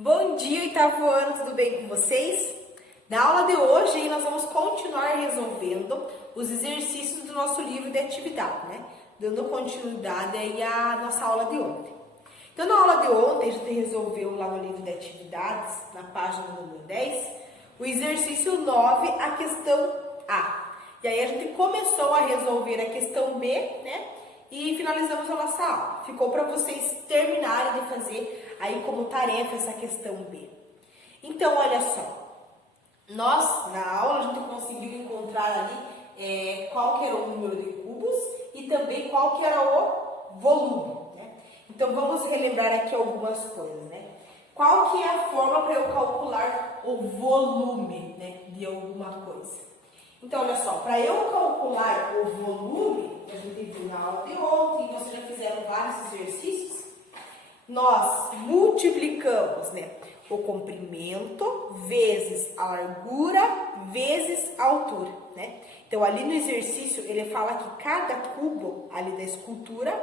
Bom dia, oitavo ano, tudo bem com vocês? Na aula de hoje, nós vamos continuar resolvendo os exercícios do nosso livro de atividade, né? Dando continuidade aí à nossa aula de ontem. Então, na aula de ontem, a gente resolveu lá no livro de atividades, na página número 10, o exercício 9, a questão A. E aí, a gente começou a resolver a questão B, né? E finalizamos a nossa aula. Ficou para vocês terminarem de fazer aí como tarefa essa questão B. Então, olha só. Nós, na aula, a gente conseguiu encontrar ali qual que era o número de cubos e também qual que era o volume, né? Então, vamos relembrar aqui algumas coisas, né? Qual que é a forma para eu calcular o volume, né, de alguma coisa? Então, olha só, para eu calcular o volume, a gente viu na aula de ontem, vocês já fizeram vários exercícios, nós multiplicamos, né, o comprimento vezes a largura vezes a altura, né? Então, ali no exercício, ele fala que cada cubo ali da escultura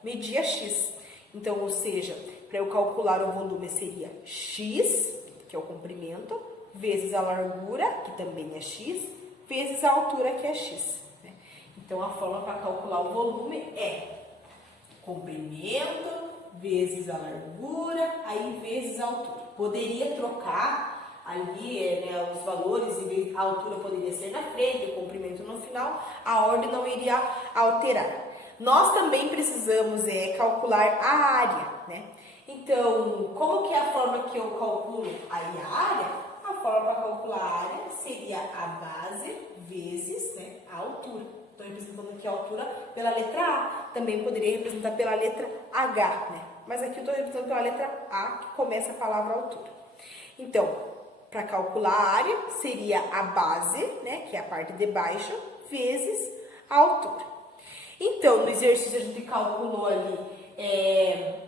media x. Então, ou seja, para eu calcular o volume seria x, que é o comprimento, vezes a largura, que também é x, vezes a altura, que é x. Né? Então, a forma para calcular o volume é comprimento vezes a largura, aí vezes a altura. Poderia trocar ali né, os valores, a altura poderia ser na frente, o comprimento no final, a ordem não iria alterar. Nós também precisamos calcular a área, né? Então, como que é a forma que eu calculo aí a área? A forma para calcular a área seria a base vezes né, a altura. Estou representando aqui a altura pela letra A. Também poderia representar pela letra H, né? Mas aqui eu estou representando pela letra A, que começa a palavra altura. Então, para calcular a área, seria a base, né, que é a parte de baixo, vezes a altura. Então, no exercício a gente calculou ali,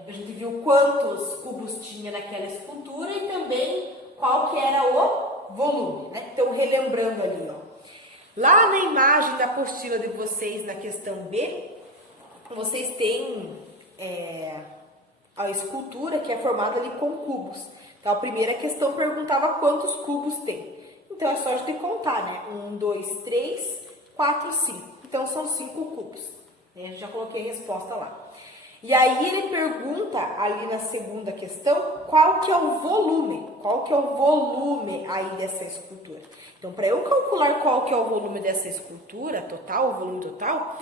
a gente viu quantos cubos tinha naquela escultura e também qual que era o volume, né? Então, relembrando ali, ó. Lá na imagem da apostila de vocês, na questão B, vocês têm a escultura que é formada ali com cubos. Então, a primeira questão perguntava quantos cubos tem. Então, é só a gente contar, né? 1, 2, 3, 4, 5. Então, são 5 cubos. Já coloquei a resposta lá. E aí, ele pergunta ali na segunda questão qual que é o volume. Qual que é o volume aí dessa escultura. Então, para eu calcular qual que é o volume dessa escultura total, o volume total,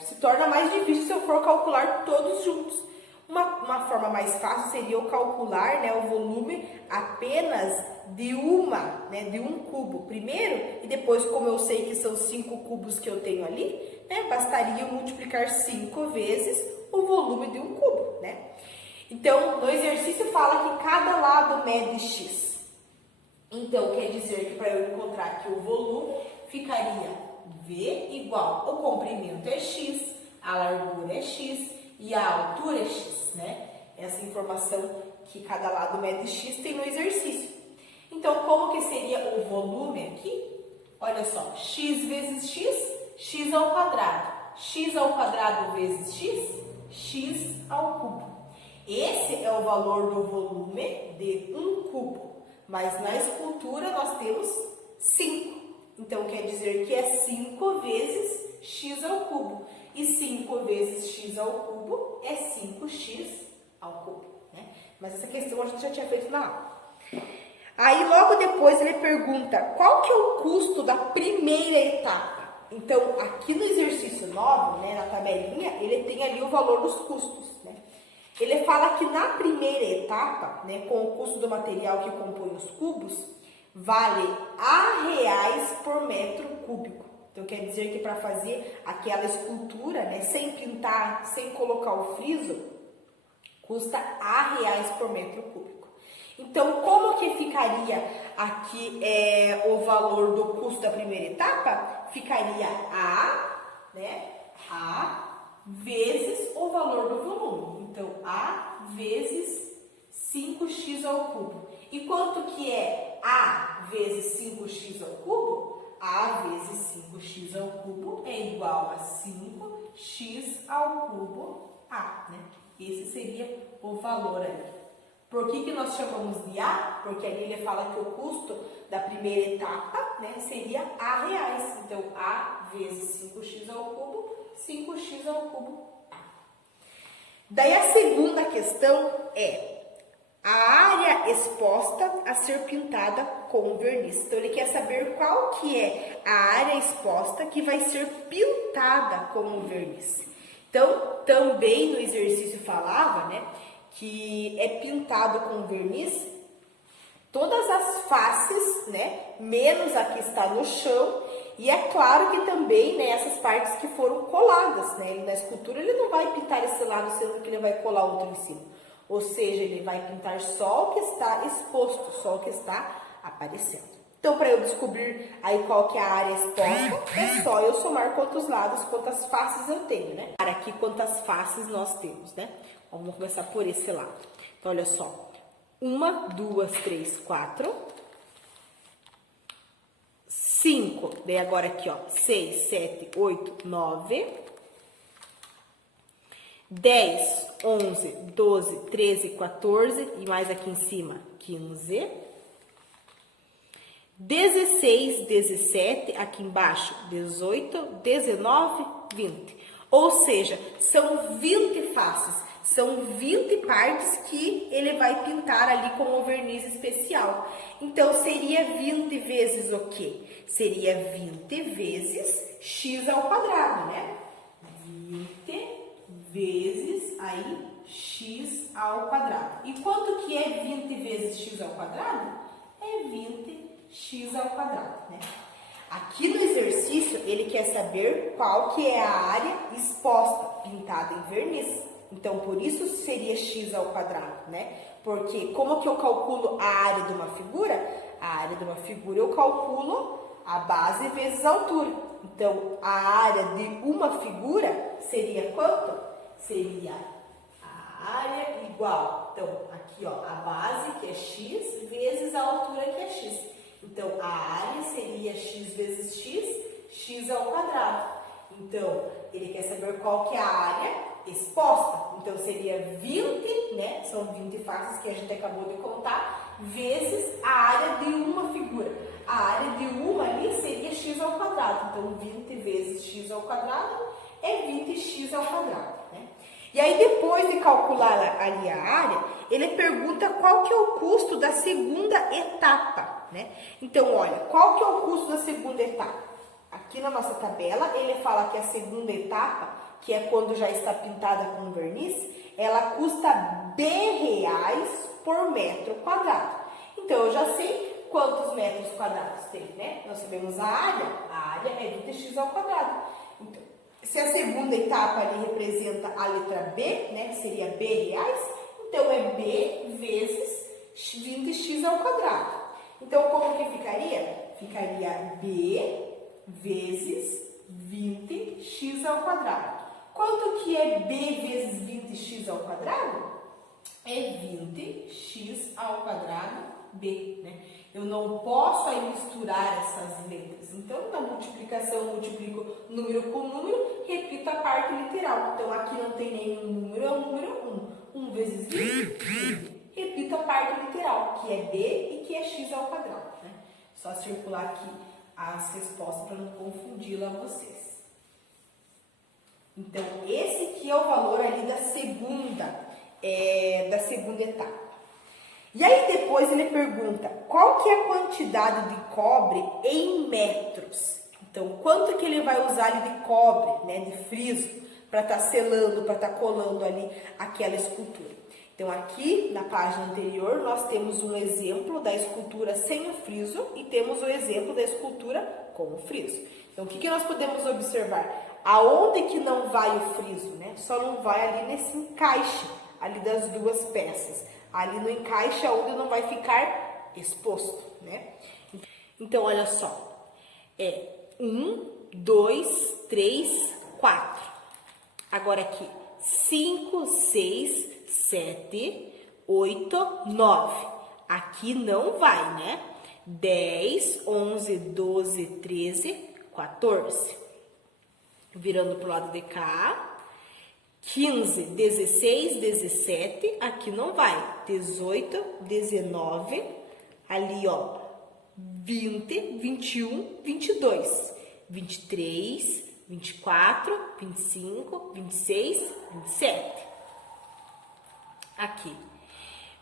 se torna mais difícil se eu for calcular todos juntos. Uma forma mais fácil seria eu calcular né, o volume apenas de um cubo primeiro, e depois, como eu sei que são 5 cubos que eu tenho ali, né, bastaria eu multiplicar 5 vezes o volume de um cubo, né? Então, no exercício fala que cada lado mede x. Então, quer dizer que para eu encontrar aqui o volume, ficaria V igual o comprimento é x, a largura é x e a altura é x, né? Essa informação que cada lado mede x tem no exercício. Então, como que seria o volume aqui? Olha só, x vezes x ao quadrado. X ao quadrado vezes x ao cubo. Esse é o valor do volume de um cubo. Mas na escultura nós temos 5. Então, quer dizer que é 5 vezes x ao cubo. E 5 vezes x ao cubo é 5x ao cubo. Né? Mas essa questão a gente já tinha feito na aula. Aí, logo depois, ele pergunta qual que é o custo da primeira etapa. Então, aqui no exercício 9, né, na tabelinha, ele tem ali o valor dos custos. Né? Ele fala que na primeira etapa, né, com o custo do material que compõe os cubos, vale R$ por metro cúbico. Então, quer dizer que para fazer aquela escultura, né, sem pintar, sem colocar o friso, custa R$ por metro cúbico. Então, como que ficaria aqui o valor do custo da primeira etapa? Ficaria A vezes o valor do volume. Então, A vezes 5x ao cubo. E quanto que é A vezes 5x ao cubo? A vezes 5x ao cubo é igual a 5x ao cubo A, né? Esse seria o valor aí. Por que nós chamamos de A? Porque ali ele fala que o custo da primeira etapa, né, seria R$. Então, A vezes 5x ao cubo, 5x ao cubo A. Daí a segunda questão é a área exposta a ser pintada com verniz. Então, ele quer saber qual que é a área exposta que vai ser pintada com o verniz. Então, também no exercício falava, né, que é pintado com verniz todas as faces, né, menos a que está no chão, e é claro que também, né, essas partes que foram coladas, né, na escultura ele não vai pintar esse lado, sendo que ele vai colar outro em cima, ou seja, ele vai pintar só o que está exposto, só o que está aparecendo. Então, para eu descobrir aí qual que é a área exposta, é só eu somar quantos lados, quantas faces eu tenho, né? Para aqui, quantas faces nós temos, né? Vamos começar por esse lado. Então, olha só. 1, 2, 3, 4. 5. Daí agora aqui, ó. 6, 7, 8, 9. 10, 11, 12, 13, 14. E mais aqui em cima, 15. 16, 17, aqui embaixo, 18, 19, 20. Ou seja, são 20 faces, são 20 partes que ele vai pintar ali com o verniz especial. Então, seria 20 vezes o quê? Seria 20 vezes x ao quadrado, né? 20 vezes aí x ao quadrado. E quanto que é 20 vezes x ao quadrado? É 20 x ao quadrado, né? Aqui no exercício, ele quer saber qual que é a área exposta, pintada em verniz. Então, por isso seria x ao quadrado, né? Porque como que eu calculo a área de uma figura? A área de uma figura eu calculo a base vezes a altura. Então, a área de uma figura seria quanto? Seria a área igual. Então, aqui, ó, a base, que é x, vezes a altura, que é x. Então, a área seria x vezes x ao quadrado. Então, ele quer saber qual que é a área exposta. Então, seria 20, né? São 20 faces que a gente acabou de contar, vezes a área de uma figura. A área de uma ali seria x ao quadrado. Então, 20 vezes x ao quadrado é 20x ao quadrado, né? E aí, depois de calcular ali a área, ele pergunta qual que é o custo da segunda etapa, né? Então, olha, qual que é o custo da segunda etapa? Aqui na nossa tabela, ele fala que a segunda etapa, que é quando já está pintada com verniz, ela custa B$ por metro quadrado. Então, eu já sei quantos metros quadrados tem, né? Nós sabemos a área é 20x ao quadrado. Então, se a segunda etapa ali representa a letra B, né, que seria B reais, então é B vezes 20x ao quadrado. Então, como que ficaria? Ficaria B vezes 20x ao quadrado. Quanto que é B vezes 20x ao quadrado? É 20x ao quadrado B, né? Eu não posso aí misturar essas letras. Então, na multiplicação, eu multiplico número com número, repito a parte literal. Então, aqui não tem nenhum número, é o número 1. 1 vezes 20, 20. Repito a parte literal, que é B e que é x ao quadrado, né? Só circular aqui as respostas para não confundi-la a vocês. Então, esse aqui é o valor ali da segunda etapa. E aí depois ele pergunta, qual que é a quantidade de cobre em metros? Então, quanto que ele vai usar ali de cobre, né, de friso, para estar selando, para estar colando ali aquela escultura. Então, aqui na página anterior, nós temos um exemplo da escultura sem o friso e temos o exemplo da escultura com o friso. Então, o que nós podemos observar? Aonde que não vai o friso, né? Só não vai ali nesse encaixe ali das duas peças. Ali no encaixe onde não vai ficar exposto, né? Então, olha só. É 1, 2, 3, 4. Agora aqui, 5, 6, 7, 8, 9. Aqui não vai, né? 10, 11, 12, 13, 14. Virando pro lado de cá. 15, 16, 17, aqui não vai. 18, 19, ali ó, 20, 21, 22, 23, 24, 25, 26, 27. Aqui,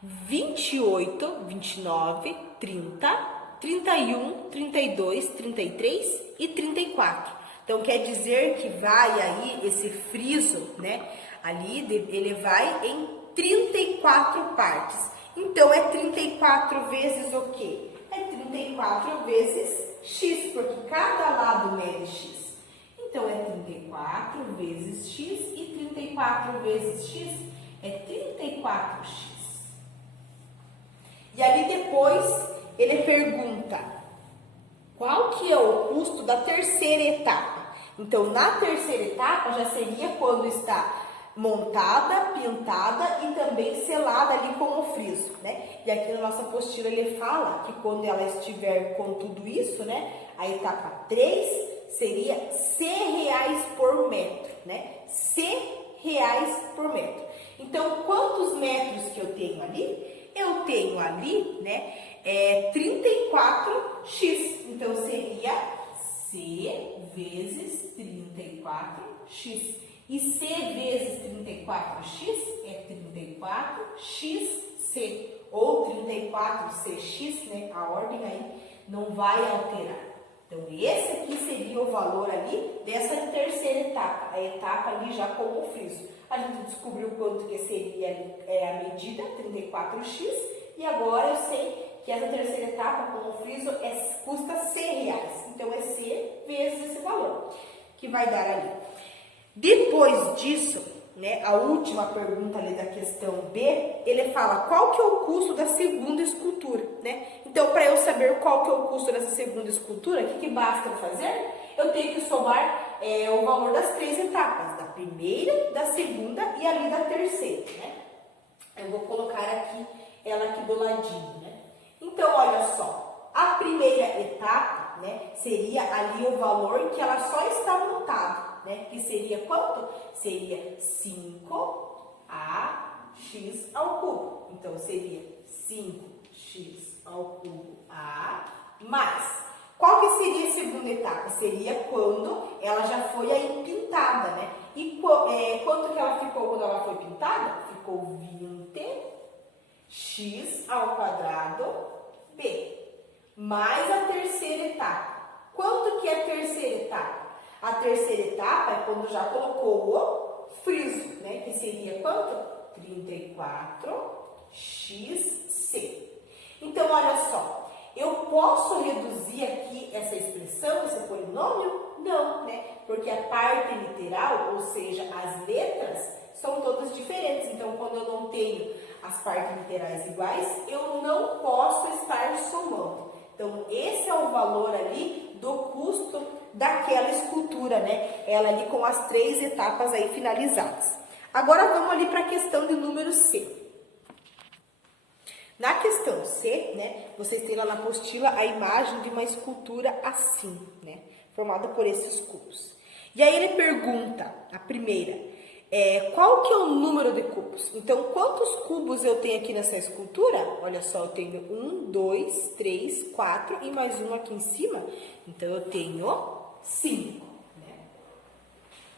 28, 29, 30, 31, 32, 33 e 34. Então, quer dizer que vai aí, esse friso, né, ali, ele vai em 34 partes. Então, é 34 vezes o quê? É 34 vezes x, porque cada lado mede x. Então, é 34 vezes x e 34 vezes x é 34x. E ali depois ele pergunta qual que é o custo da terceira etapa. Então, na terceira etapa já seria quando está montada, pintada e também selada ali com o friso, né? E aqui na nossa apostila ele fala que quando ela estiver com tudo isso, né? A etapa 3 seria R$100 por metro, né? R$100 por metro. Então, quantos metros que eu tenho ali? Eu tenho ali, né, 34x. Então, seria C vezes 34x. E C vezes 34x é 34xc. Ou 34cx, né? A ordem aí não vai alterar. Então, esse aqui seria o valor ali dessa terceira etapa. A etapa ali já com o friso. A gente descobriu quanto que seria a medida, 34x. E agora eu sei que essa terceira etapa com o friso custa R$100. Então, é C vezes esse valor, que vai dar ali. Depois disso, né, a última pergunta ali da questão B, ele fala qual que é o custo da segunda escultura, né? Então, para eu saber qual que é o custo dessa segunda escultura, o que basta fazer? Eu tenho que somar o valor das 3 etapas, da primeira, da segunda e ali da terceira, né? Eu vou colocar aqui ela aqui do ladinho, né? Então, olha só, a primeira etapa, né, seria ali o valor que ela só está montada, né? Que seria quanto? Seria 5ax ao cubo. Então, seria 5x ao cubo a mais. Qual que seria a segunda etapa? Seria quando ela já foi aí pintada, né? E quanto que ela ficou quando ela foi pintada? Ficou 20x ao quadrado b. Mais a terceira etapa. Quanto que é a terceira etapa? A terceira etapa é quando já colocou o friso, né? Que seria quanto? 34xc. Então, olha só. Eu posso reduzir aqui essa expressão, esse polinômio? Não, né? Porque a parte literal, ou seja, as letras, são todas diferentes. Então, quando eu não tenho as partes literais iguais, eu não posso estar somando. Então, esse é o valor ali do custo daquela escultura, né? Ela ali com as 3 etapas aí finalizadas. Agora, vamos ali para a questão de número C. Na questão C, né, vocês têm lá na apostila a imagem de uma escultura assim, né, formada por esses cubos. E aí ele pergunta, a primeira, qual que é o número de cubos? Então, quantos cubos eu tenho aqui nessa escultura? Olha só, eu tenho 1, 2, 3, 4 e mais um aqui em cima. Então, eu tenho 5, né?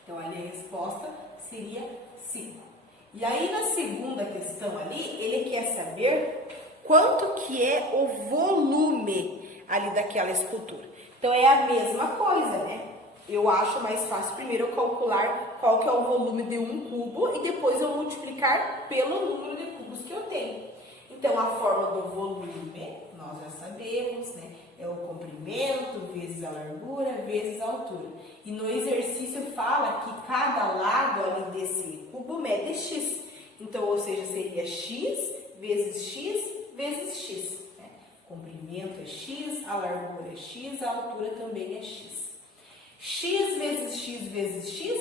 Então, ali a resposta seria 5. E aí, na segunda questão ali, ele quer saber quanto que é o volume ali daquela escultura. Então, é a mesma coisa, né? Eu acho mais fácil primeiro eu calcular qual que é o volume de um cubo e depois eu multiplicar pelo número de cubos que eu tenho. Então, a forma do volume, nós já sabemos, né? É o comprimento vezes a largura vezes a altura. E no exercício fala que cada lado ali desse cubo mede x. Então, ou seja, seria x vezes x vezes x. Né? O comprimento é x, a largura é x, a altura também é x. X vezes x vezes x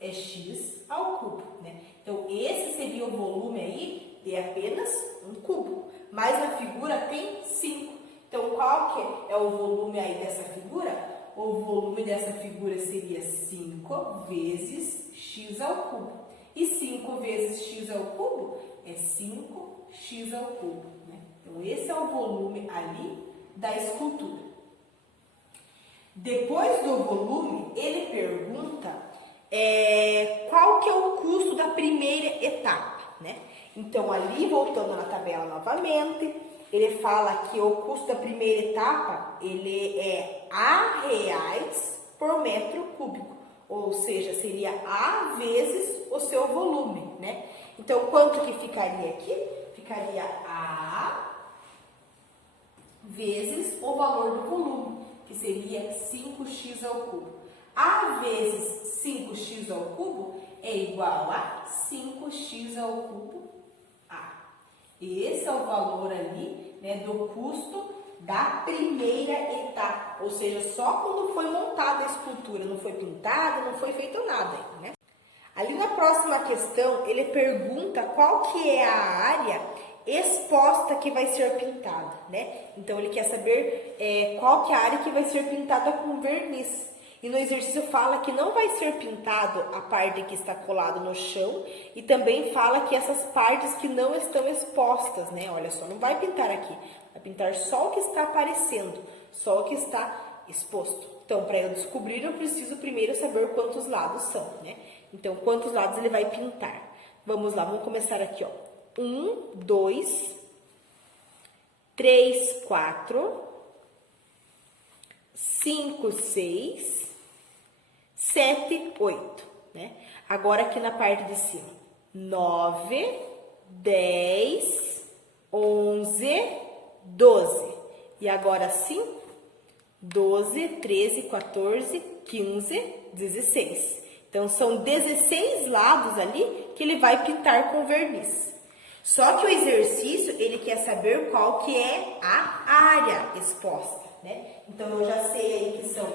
é x ao cubo. Né? Então, esse seria o volume aí de apenas um cubo. Mas na figura tem 5. Então, qual que é o volume aí dessa figura? O volume dessa figura seria 5 vezes x ao cubo. E 5 vezes x ao cubo é 5x ao cubo, né? Então, esse é o volume ali da escultura. Depois do volume, ele pergunta qual que é o custo da primeira etapa, né? Então, ali, voltando na tabela novamente, ele fala que o custo da primeira etapa, ele é R$ por metro cúbico, ou seja, seria A vezes o seu volume, né? Então, quanto que ficaria aqui? Ficaria A vezes o valor do volume, que seria 5x ao cubo. A vezes 5x ao cubo é igual a 5x ao cubo A. Esse é o valor ali, né, do custo da primeira etapa, ou seja, só quando foi montada a escultura, não foi pintada, não foi feito nada, né? Ali na próxima questão, ele pergunta qual que é a área exposta que vai ser pintada, né? Então, ele quer saber qual que é a área que vai ser pintada com verniz. E no exercício fala que não vai ser pintado a parte que está colada no chão e também fala que essas partes que não estão expostas, né? Olha só, não vai pintar aqui, vai pintar só o que está aparecendo, só o que está exposto. Então, para eu descobrir, eu preciso primeiro saber quantos lados são, né? Então, quantos lados ele vai pintar? Vamos lá, vamos começar aqui, ó. 1, 2, 3, 4, 5, 6, 7, 8, né? Agora aqui na parte de cima, 9, 10, 11, 12. E agora sim, 12, 13, 14, 15, 16. Então, são 16 lados ali que ele vai pintar com verniz. Só que o exercício, ele quer saber qual que é a área exposta, né? Então, eu já sei aí que são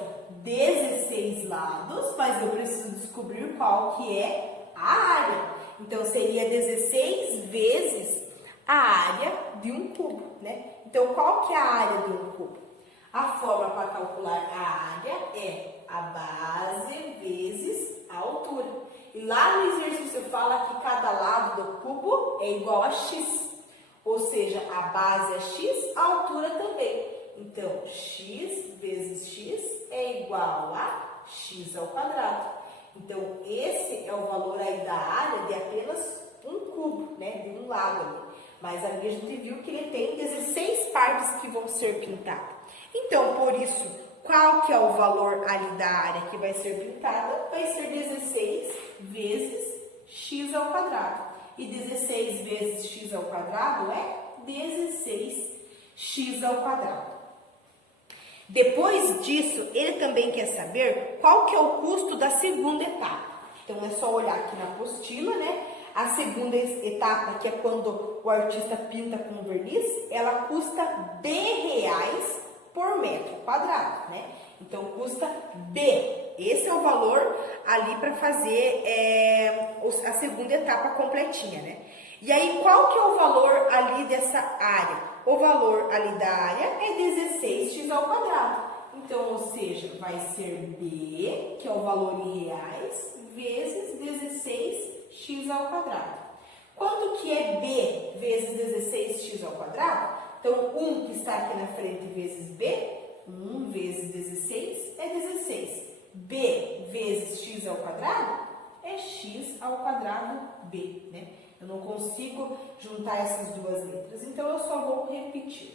16 lados, mas eu preciso descobrir qual que é a área. Então, seria 16 vezes a área de um cubo, né? Então, qual que é a área de um cubo? A forma para calcular a área é a base vezes a altura. E lá no exercício fala que cada lado do cubo é igual a x. Ou seja, a base é x, a altura também. Então, x vezes x é igual a x ao quadrado. Então, esse é o valor aí da área de apenas um cubo, né? De um lado ali. Mas ali a gente viu que ele tem 16 partes que vão ser pintadas. Então, por isso, qual que é o valor ali da área que vai ser pintada? Vai ser 16 vezes x ao quadrado. E 16 vezes x ao quadrado é 16x ao quadrado. Depois disso, ele também quer saber qual que é o custo da segunda etapa. Então, é só olhar aqui na apostila, né? A segunda etapa, que é quando o artista pinta com verniz, ela custa R$ por metro quadrado, né? Então, custa B. Esse é o valor ali para fazer a segunda etapa completinha, né? E aí, qual que é o valor ali dessa área? O valor ali da área é 16x ao quadrado. Então, ou seja, vai ser B, que é o valor em reais, vezes 16x ao quadrado. Quanto que é B vezes 16x ao quadrado? Então, 1 que está aqui na frente vezes B, 1 vezes 16 é 16. B vezes x ao quadrado é x ao quadrado B, né? Eu não consigo juntar essas duas letras, então eu só vou repetir.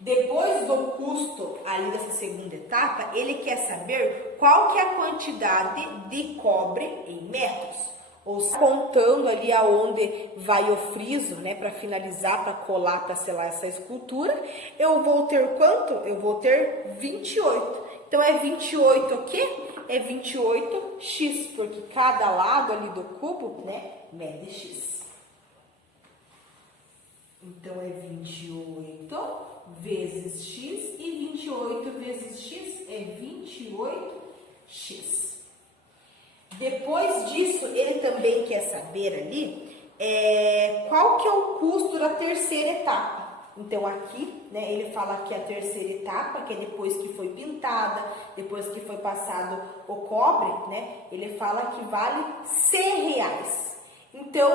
Depois do custo ali dessa segunda etapa, ele quer saber qual que é a quantidade de cobre em metros. Ou contando ali aonde vai o friso, né, para finalizar, para colar, para selar essa escultura, eu vou ter quanto? Eu vou ter 28. Então, é 28 o quê? É 28x, porque cada lado ali do cubo, né, mede x. Então, é 28 vezes x e 28 vezes x é 28x. Depois disso, ele também quer saber ali qual que é o custo da terceira etapa. Então aqui, né, ele fala que a terceira etapa, que é depois que foi pintada, depois que foi passado o cobre, né, ele fala que vale R$100. Então,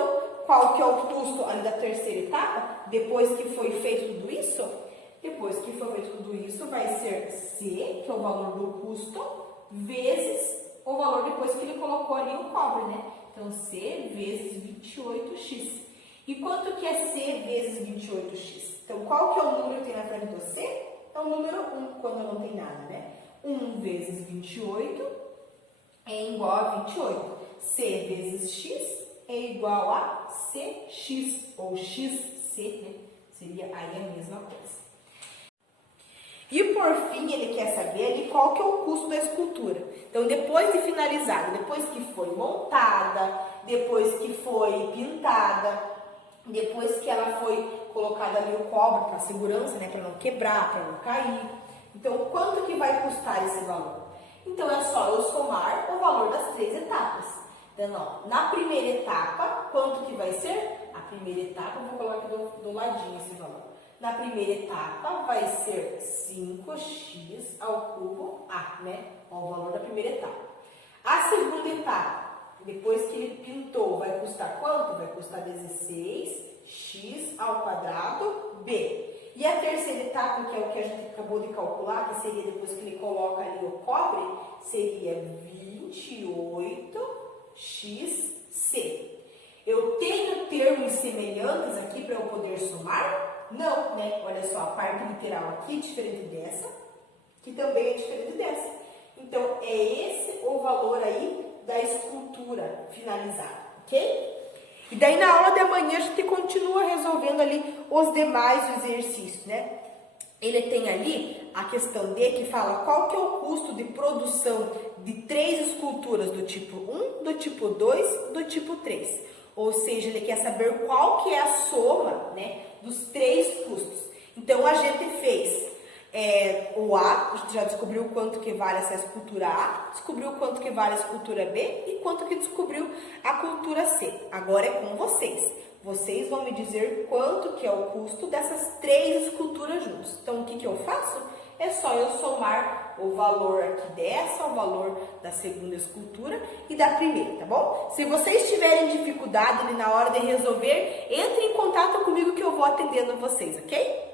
qual que é o custo ali da terceira etapa? Depois que foi feito tudo isso? Depois que foi feito tudo isso, vai ser C, que é o valor do custo, vezes o valor depois que ele colocou ali o cobre, né? Então, C vezes 28x. E quanto que é C vezes 28x? Então, qual que é o número que tem na frente do C? É o número 1, quando não tem nada, né? 1 vezes 28 é igual a 28. C vezes x é igual a CX, ou XC, né? Seria aí a mesma coisa. E por fim, ele quer saber ali qual que é o custo da escultura. Então, depois de finalizada, depois que foi montada, depois que foi pintada, depois que ela foi colocada ali o cobre para segurança, né, para não quebrar, para não cair. Então, quanto que vai custar esse valor? Então, é só eu somar o valor das 3 etapas. Então, ó, na primeira etapa, quanto que vai ser? A primeira etapa, eu vou colocar aqui do ladinho esse valor. Na primeira etapa vai ser 5x ao cubo A, né? Ó, o valor da primeira etapa. A segunda etapa, depois que ele pintou, vai custar quanto? Vai custar 16x ao quadrado B. E a terceira etapa, que é o que a gente acabou de calcular, que seria depois que ele coloca ali o cobre, seria 28xc. Eu tenho termos semelhantes aqui para eu poder somar? Não, né? Olha só, a parte literal aqui é diferente dessa, que também é diferente dessa. Então, é esse o valor aí da escultura finalizada, ok? E daí, na aula de amanhã, a gente continua resolvendo ali os demais exercícios, né? Ele tem ali a questão D, que fala qual que é o custo de produção de 3 esculturas do tipo 1, do tipo 2, do tipo 3. Ou seja, ele quer saber qual que é a soma, né, dos 3 custos. Então, a gente fez o A, a gente já descobriu quanto que vale essa escultura A, descobriu quanto que vale a escultura B e quanto que descobriu a cultura C. Agora é com vocês. Vocês vão me dizer quanto que é o custo dessas 3 esculturas juntos. Então, o que eu faço? É só eu somar o valor aqui dessa, o valor da segunda escultura e da primeira, tá bom? Se vocês tiverem dificuldade ali na hora de resolver, entre em contato comigo que eu vou atendendo vocês, ok?